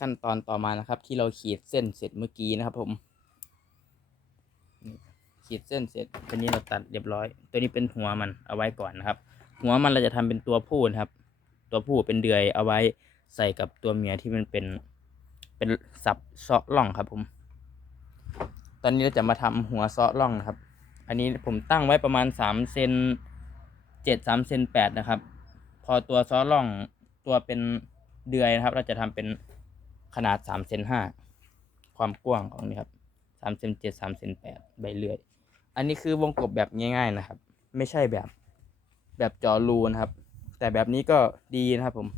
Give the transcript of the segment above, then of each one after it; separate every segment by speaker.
Speaker 1: ขั้นตอนต่อมานะครับ ที่เราขีดเส้นเสร็จเมื่อกี้นะครับ ผมขีดเส้นเสร็จตัวนี้เราตัดเรียบร้อย ตัวนี้เป็นหัวมันเอาไว้ก่อนนะครับ หัวมันเราจะทำเป็นตัวผู้นะครับ ตัวผู้เป็นเดือยเอาไว้ใส่กับตัวเมียที่มันเป็นเป็นสับเซาะล่องครับ ผม ตอนนี้เราจะมาทำหัวเซาะล่องนะครับ อันนี้ผมตั้งไว้ประมาณสามเซนเจ็ดสามเซนแปดนะครับ พอตัวเซาะล่องตัวเป็นเดือยนะครับ เราจะทำเป็น ขนาดสามเซนห้าความกว้างของนี่ครับสามเซนเจ็ดสามเซนแปดใบเลื่อย อันนี้คือวงกบแบบง่าย ๆนะครับ ไม่ใช่แบบแบบเจอรูนะครับ แต่แบบนี้ก็ดีนะครับผม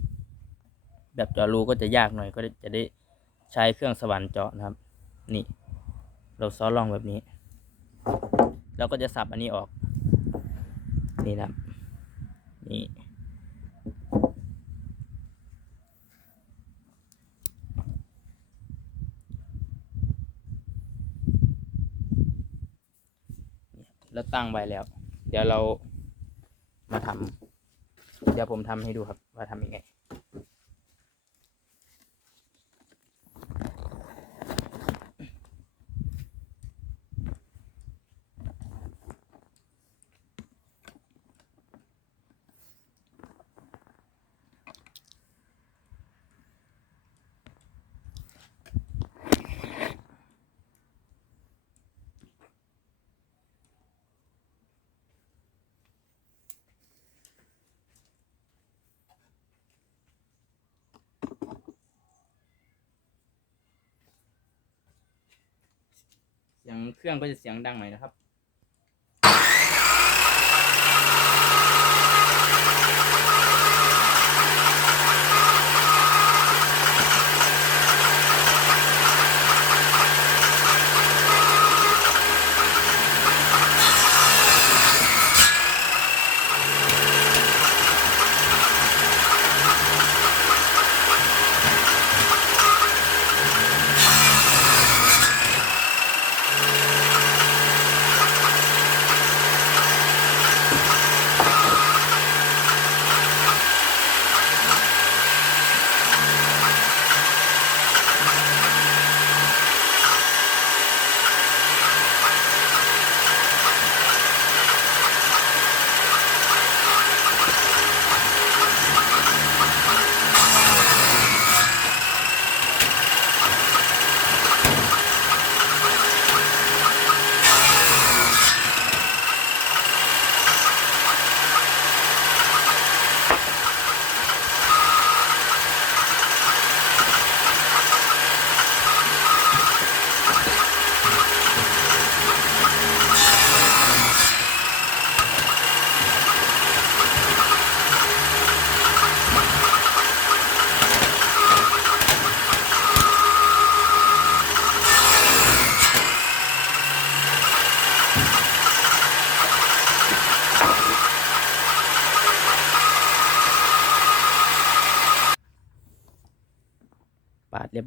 Speaker 1: แบบเจาะรูก็จะยากหน่อยก็จะได้ใช้เครื่องสว่านเจาะนะครับ นี่ เราซ้อล่องแบบนี้เราก็จะสับอันนี้ออก นี่นะครับนี่ เราตั้งไว้แล้ว เดี๋ยวเรามาทำเดี๋ยวผมทำให้ดูครับว่าทำยังไง สียงเครื่องก็จะเสียงดังหน่อยนะครับ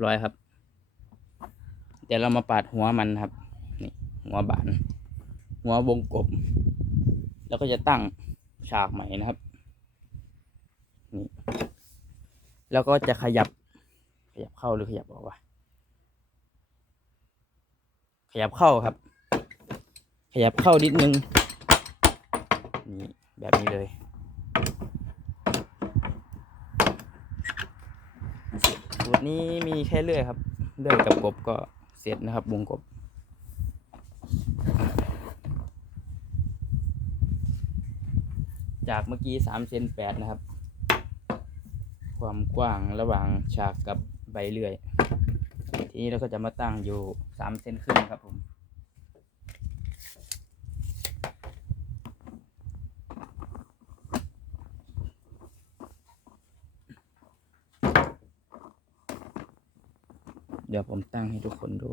Speaker 1: ร้อยครับ เดี๋ยวเรามาปาดหัวมันครับ นี่หัวบาน หัววงกบ แล้วก็จะตั้งฉากใหม่นะครับ นี่ แล้วก็จะขยับ ขยับเข้าหรือขยับออกวะขยับเข้าครับ ขยับเข้านิดนึง นี่แบบนี้เลย สูตรนี้มีแค่เลื่อยครับเลื่อยกับกบก็เสร็จนะครับวงกบจากเมื่อกี้สามเซนแปดนะครับ ความกว้างระหว่างฉากกับใบเลื่อย ทีนี้เราก็จะมาตั้งอยู่สามเซนครึ่งครับผม เดี๋ยวผมตั้งให้ทุกคนดู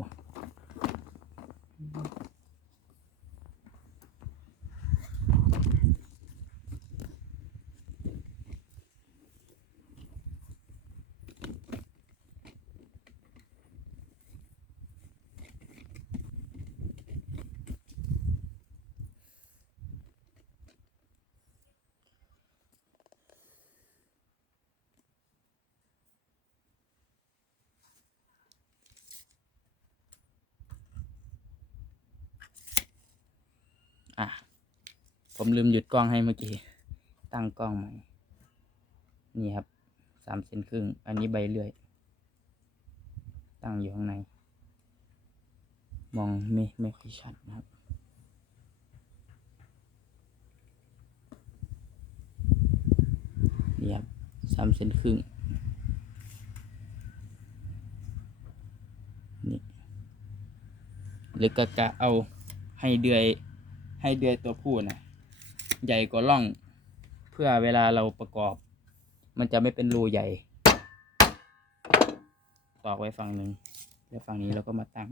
Speaker 1: ผมลืมหยุดกล้องให้เมื่อกี้ ตั้งกล้องใหม่นี่ครับสามเซนครึ่ง อันนี้ใบเลื่อย ตั้งอยู่ข้างใน มองไม่ไม่ค่อยชัดนะครับ นี่ครับสามเซนครึ่งนี่หรือกะกะเอาให้เดือยให้เดือยตัวผู้นะ ใหญ่กว่าร่อง เพื่อเวลาเราประกอบ มันจะไม่เป็นรูใหญ่ ตอกไว้ฝั่งหนึ่งแล้วฝั่งนี้เราก็มาตั้ง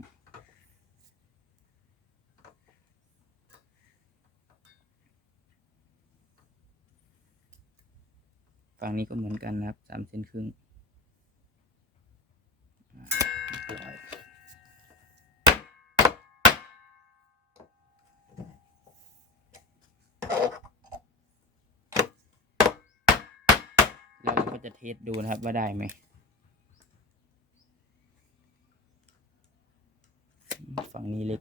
Speaker 1: ฝั่งนี้ก็เหมือนกันนะครับสามเซนครึ่งอ่าเรียบร้อยแล้ว เทสดูนะครับว่าได้ไหมฝั่งนี้เล็ก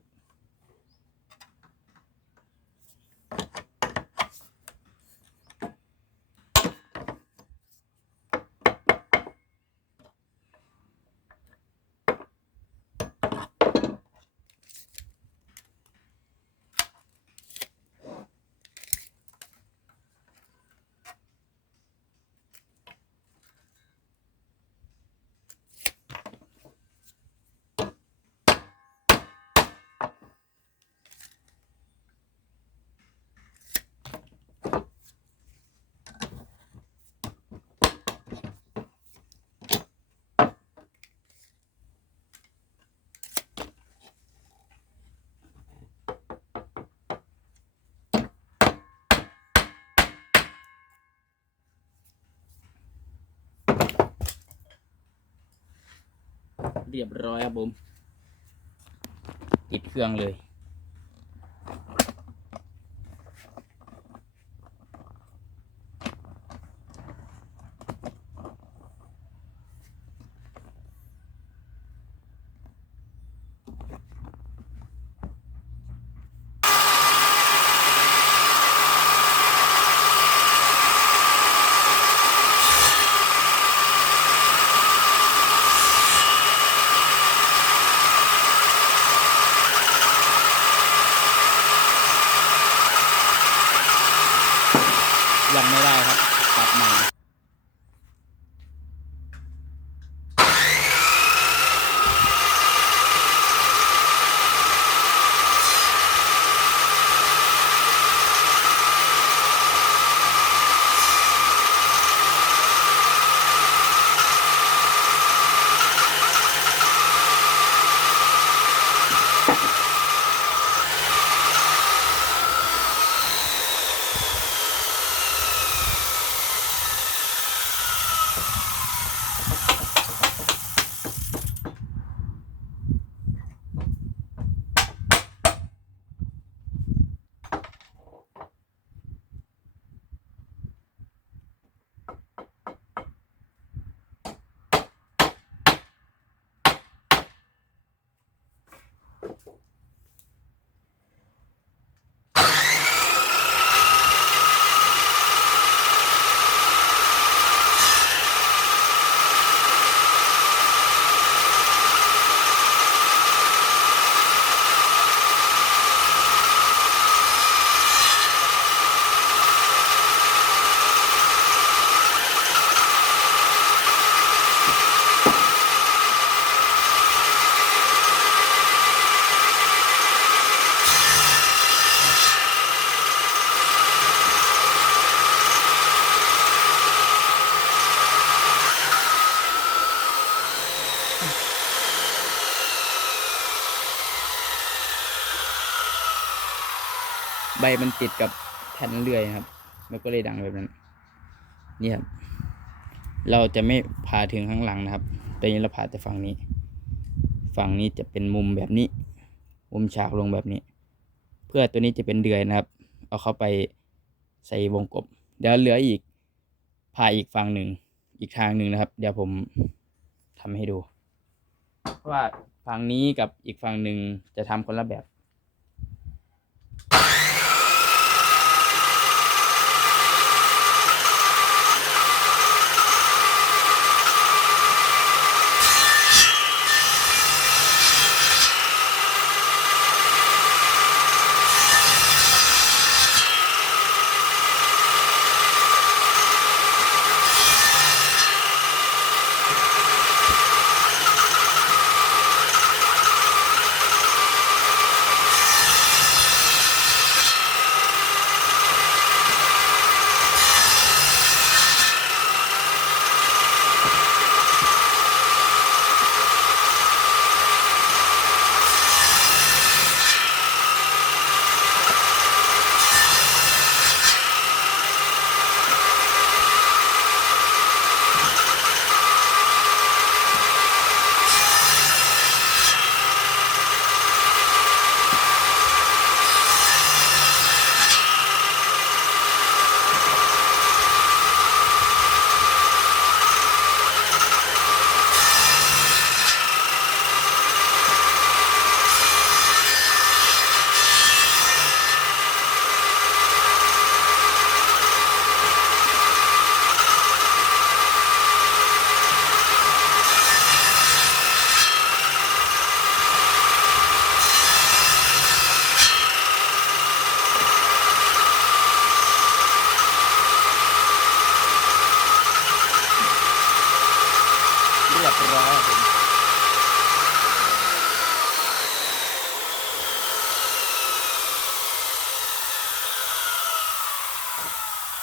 Speaker 1: เรียบร้อยครับผม ติดเครื่องเลย มันติดกับแผ่นเลื่อยครับ มันก็เลยดังแบบนั้น นี่ครับ เราจะไม่ผ่าถึงข้างหลังนะครับตอนนี้เราผ่าแต่ฝั่งนี้ ฝั่งนี้จะเป็นมุมแบบนี้ มุมฉากลงแบบนี้ เพื่อตัวนี้จะเป็นเดือยนะครับ เอาเข้าไปใส่วงกบ เดี๋ยวเหลืออีกผ่าอีกฝั่งหนึ่ง อีกทางหนึ่งนะครับ เดี๋ยวผมทำให้ดู เพราะว่าฝั่งนี้กับอีกฝั่งหนึ่งจะทำคนละแบบ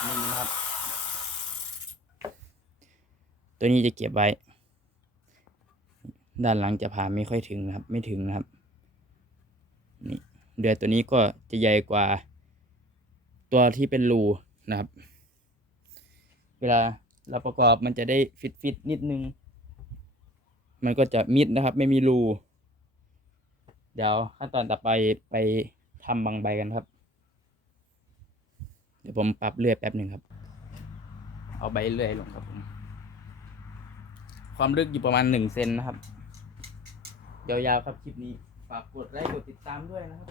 Speaker 1: นี่นะครับ ตัวนี้จะเก็บไว้ ด้านหลังจะผ่าไม่ค่อยถึงนะครับ ไม่ถึงนะครับ นี่เดือยตัวนี้ก็จะใหญ่กว่า ตัวที่เป็นรูนะครับ เวลาเราประกอบมันจะได้ฟิตฟิตนิดนึง มันก็จะมิดนะครับ ไม่มีรู เดี๋ยวขั้นตอนต่อไปไปทำบางใบกันครับ เดี๋ยวผมปรับเลื่อยแป๊บหนึ่งครับ เอาใบเลื่อยลงครับผมความลึกอยู่ประมาณหนึ่งเซนนะครับ ยาวๆครับคลิปนี้ ฝากกดไลค์กดติดตามด้วยนะครับ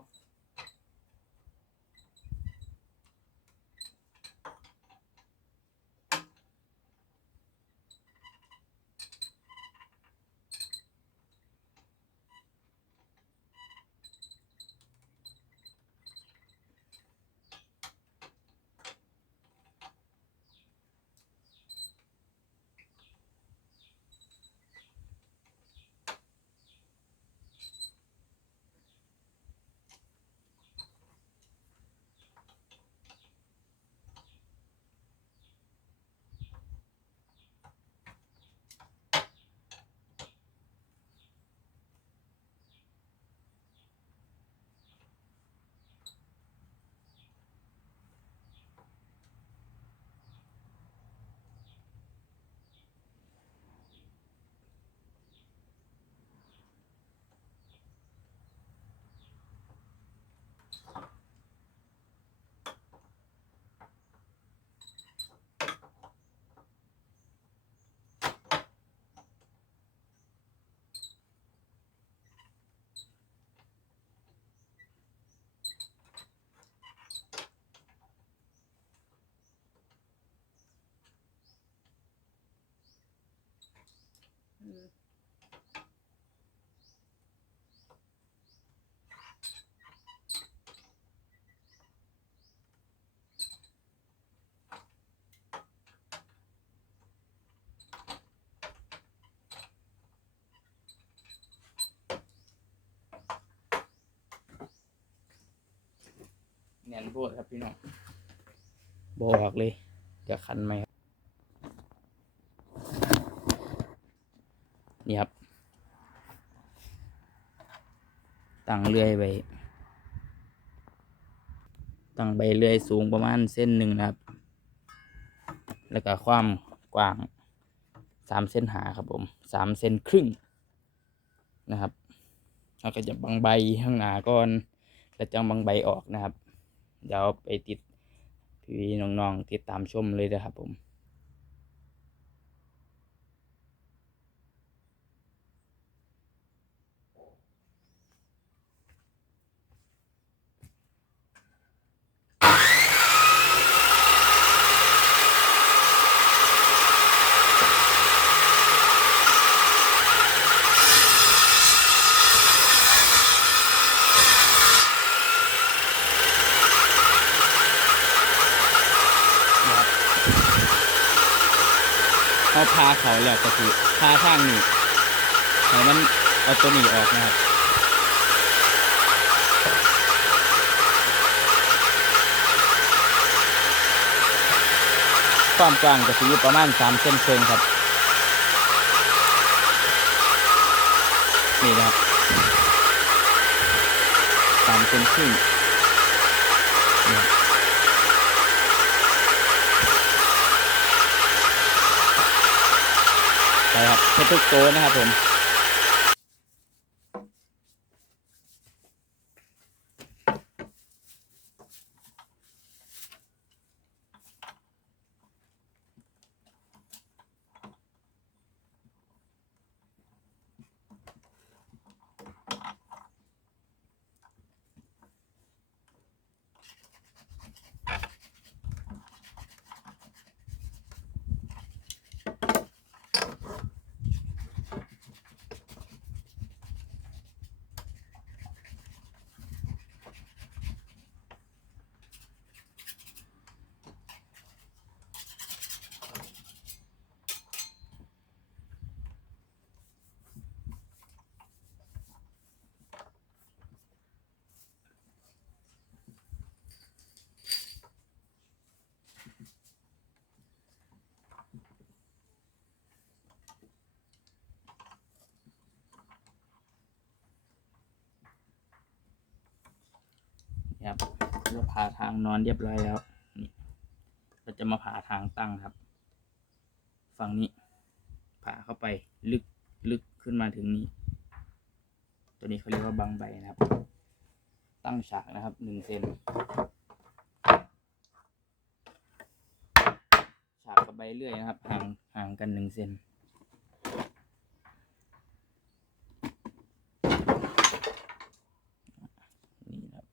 Speaker 1: บ อ แน่นโบดครับพี่น้องบอกเลยเดี๋ยวคันไหมครับนี่ครับ ตั้งเลื่อยไว้ตั้งใบเลื่อยสูงประมาณเส้นหนึ่งนะครับ แล้วก็ความกว้างสามเส้นหาครับผมสามเส้นครึ่งนะครับแล้วก็จะบางใบข้างหน้าก่อน แล้วจะบางใบออกนะครับ เดี๋ยวไปติดพี่น้องๆติดตามชมเลยนะครับผม นะครับ เขาแล้วก็คือพาทางนี้ให้มันเอาตัวนี้ออกนะครับความกว้างก็คือยู่ประมาณสามเส้นเชิงครับ นี่นะครับสามเส้นครึ่งนี่ครับ ใช่ครับเพชรทุกโตวนะครับผม น ครับ เราผ่าทางนอนเรียบร้อยแล้วนี่เราจะมาผ่าทางตั้งครับ ฝั่งนี้ ผ่าเข้าไปลึกลึกขึ้นมาถึงนี้ ตัวนี้เขาเรียกว่าบังใบนะครับ ตั้งฉากนะครับหนึ่งเซนฉากกับใบเลื่อยนะครับห่างห่างกันหนึ่งเซนนะครับ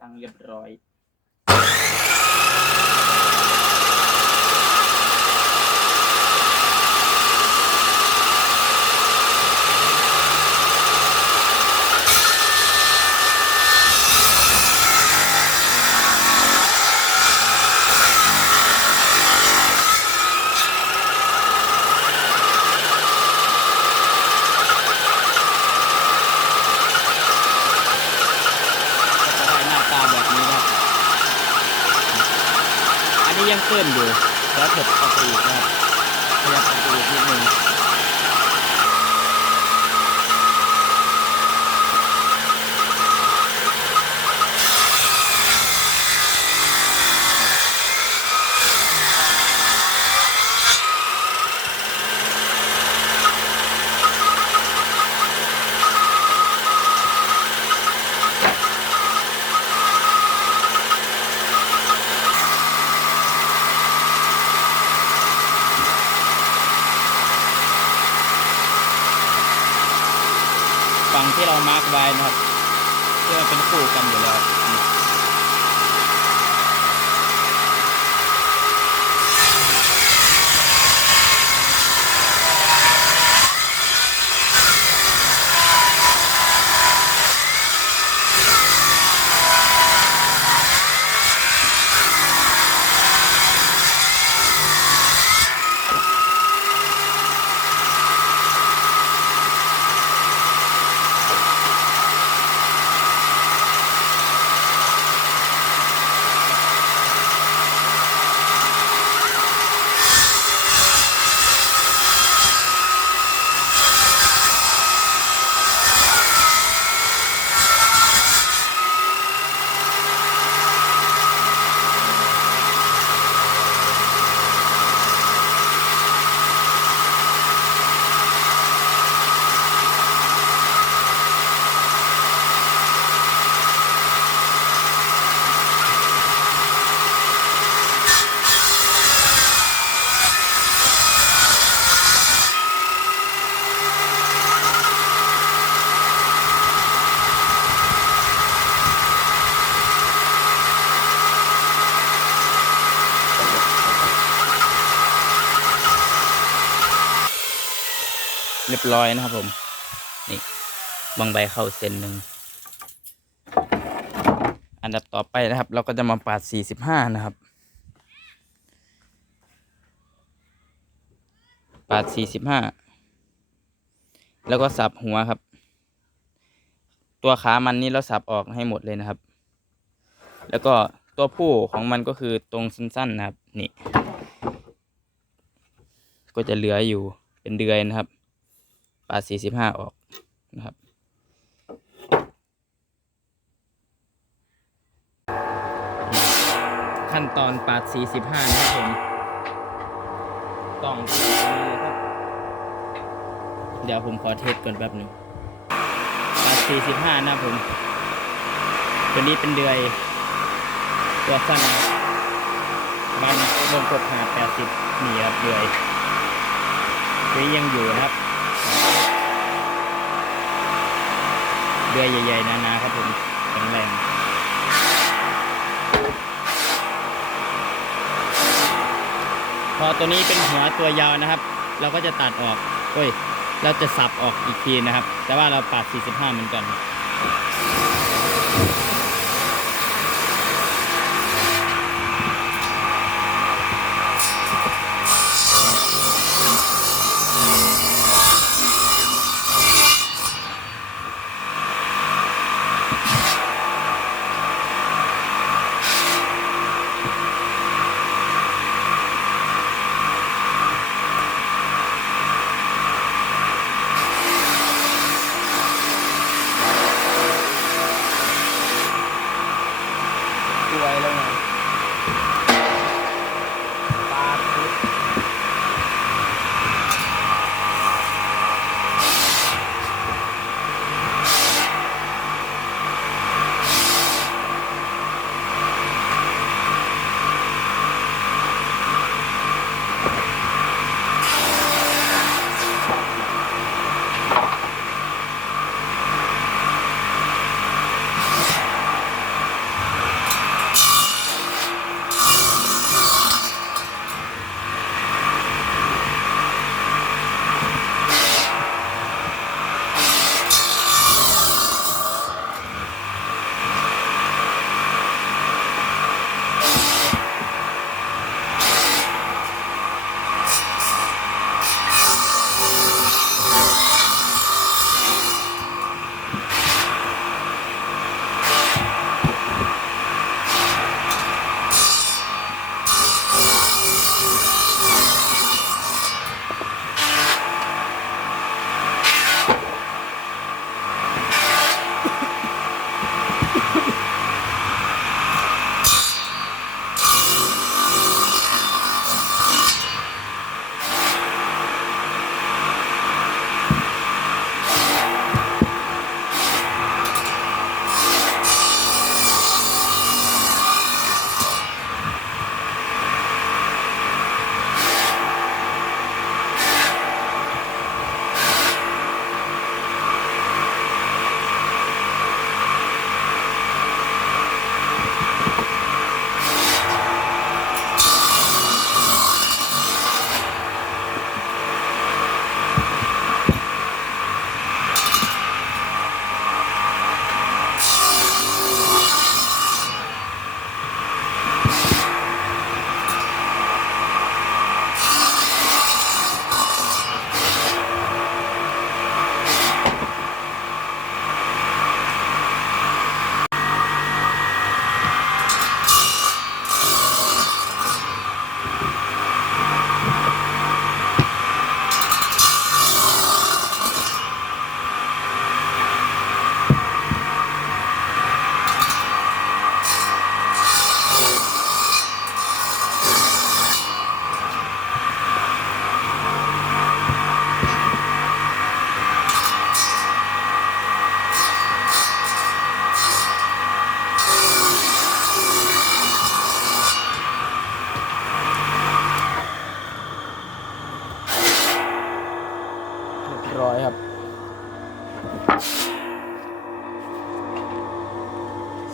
Speaker 1: ตั้ง เรียบร้อย ก็จะได้หน้าตาแบบนี้ครับ อันนี้ยังเกินอยู่ แล้วถดออกไปอีกนะครับขยับออกไปอีกนิดนึงฝั่งที่เรา มาร์กไว้นะครับที่มันเป็นคู่กันอยู่แล้ว ร้อยนะครับผม นี่บางใบเข้าเซนหนึ่ง อันดับต่อไปนะครับ เราก็จะมาปาด45นะครับ ปาด45แล้วก็สับหัวครับ ตัวขามันนี่เราสับออกให้หมดเลยนะครับ แล้วก็ตัวผู้ของมันก็คือตรงสั้นๆนะครับ นี่ ก็จะเหลืออยู่เป็นเดือยนะครับ ปาด45ออกนะครับ ขั้นตอนปาด45นะครับผมต้องเลยครับ เดี๋ยวผมขอเทสก่อนแป๊บหนึ่งปาด45นะครับผม ตัวนี้เป็นเดือย ตัวสั้นนะครับมันลงกดหา80นี่ครับเดือยนี้ยังอยู่นะครับ เรือยใหญ่ๆนาๆครับผมแข็งแรงพอตัวนี้เป็นหัวตัวยาวนะครับ เราก็จะตัดออกเฮ้ย เราจะสับออกอีกทีนะครับ แต่ว่าเราปาด 45 เหมือนกัน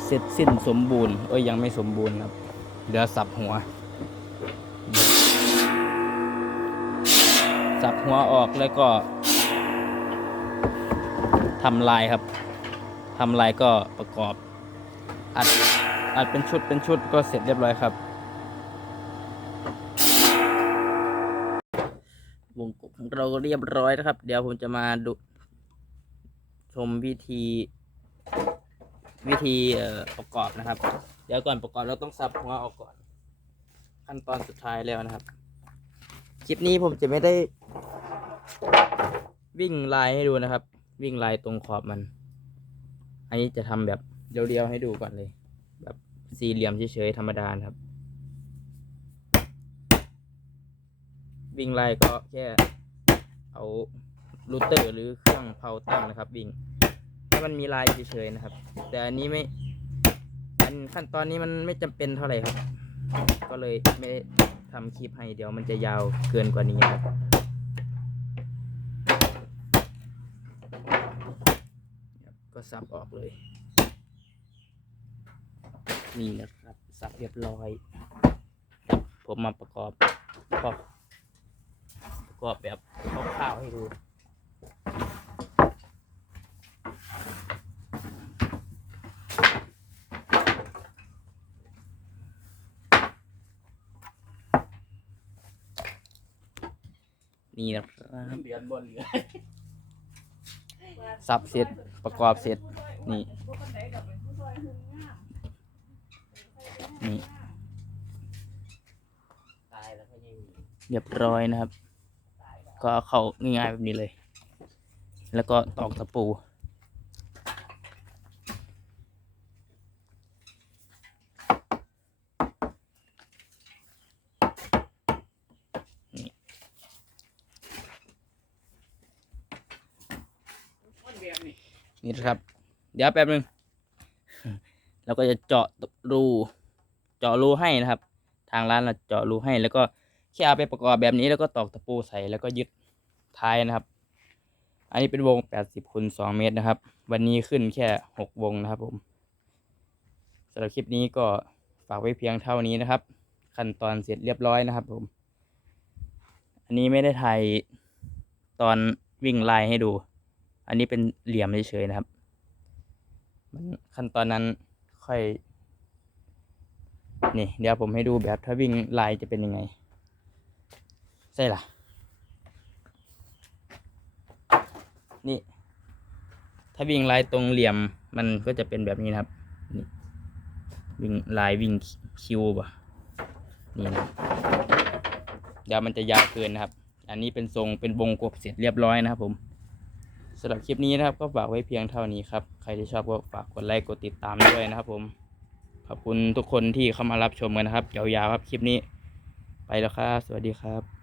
Speaker 1: เสร็จสิ้นสมบูรณ์เอ้ยยังไม่สมบูรณ์ครับเหลือสับหัว สับหัวออกแล้วก็ทำลายครับทำลายก็ประกอบ อัดอัดเป็นชุดเป็นชุดก็เสร็จเรียบร้อยครับ วงกบของเราก็เรียบร้อยนะครับ เดี๋ยวผมจะมาดูชมวิธี วิธีประกอบนะครับ เดี๋ยวก่อนประกอบเราต้องสับหัวออกก่อน ขั้นตอนสุดท้ายแล้วนะครับ คลิปนี้ผมจะไม่ได้ วิ่งลายให้ดูนะครับ วิ่งลายตรงขอบมัน อันนี้จะทำแบบเรียวๆให้ดูก่อนเลย แบบสี่เหลี่ยมเฉยๆธรรมดานครับ วิ่งลายก็แค่เอารูเตอร์หรือเครื่องเผาตั้งนะครับ วิ่ง ให้มันมีลายเฉยๆนะครับ แต่อันนี้ไม่ อันขั้นตอนนี้มันไม่จำเป็นเท่าไหร่ครับ ก็เลยไม่ได้ทำคลิปให้เดี๋ยวมันจะยาวเกินกว่านี้ครับก็สับออกเลย นี่นะครับสับเรียบร้อยผมมาประกอบประกอบประกอบแบบคร่าวๆให้ดู นี่นะครับ
Speaker 2: เดือนบนเหลือ
Speaker 1: สับเสร็จประกอบเสร็จนี่นี่
Speaker 2: ตายแล้วก็ยังมี
Speaker 1: เรียบร้อยนะครับ ก็เอาเข้าง่ายๆแบบนี้เลย แล้วก็ตอกตะปู นี่นะครับ เดี๋ยวแป๊บนึงเราก็จะเจาะรูเจาะรูให้นะครับ ทางร้านเราเจาะรูให้ แล้วก็แค่เอาไปประกอบแบบนี้แล้วก็ตอกตะปูใส่แล้วก็ยึดท้ายนะครับ อันนี้เป็นวง80คูณ2เมตรนะครับ วันนี้ขึ้นแค่6วงนะครับผมสำหรับคลิปนี้ก็ฝากไว้เพียงเท่านี้นะครับ ขั้นตอนเสร็จเรียบร้อยนะครับผม อันนี้ไม่ได้ถ่ายตอนวิ่งไลน์ให้ดู อันนี้เป็นเหลี่ยมเฉยๆนะครับ ขั้นตอนนั้นค่อย นี่ เดี๋ยวผมให้ดูแบบถ้าวิ่งลายจะเป็นยังไง ใช่ล่ะ นี่ ถ้าวิ่งลายตรงเหลี่ยมมันก็จะเป็นแบบนี้นะครับ นี่วิ่งลายวิ่งคิวป่ะนี่นะเดี๋ยวมันจะยาวเกินนะครับ อันนี้เป็นทรงเป็นวงกบเสร็จเรียบร้อยนะครับผม สำหรับคลิปนี้นะครับ ก็ฝากไว้เพียงเท่านี้ครับ ใครที่ชอบก็ฝากกดไลค์กดติดตามด้วยนะครับผมขอบคุณทุกคนที่เข้ามารับชมกันนะครับยาวๆครับคลิปนี้ ไปแล้วครับ สวัสดีครับ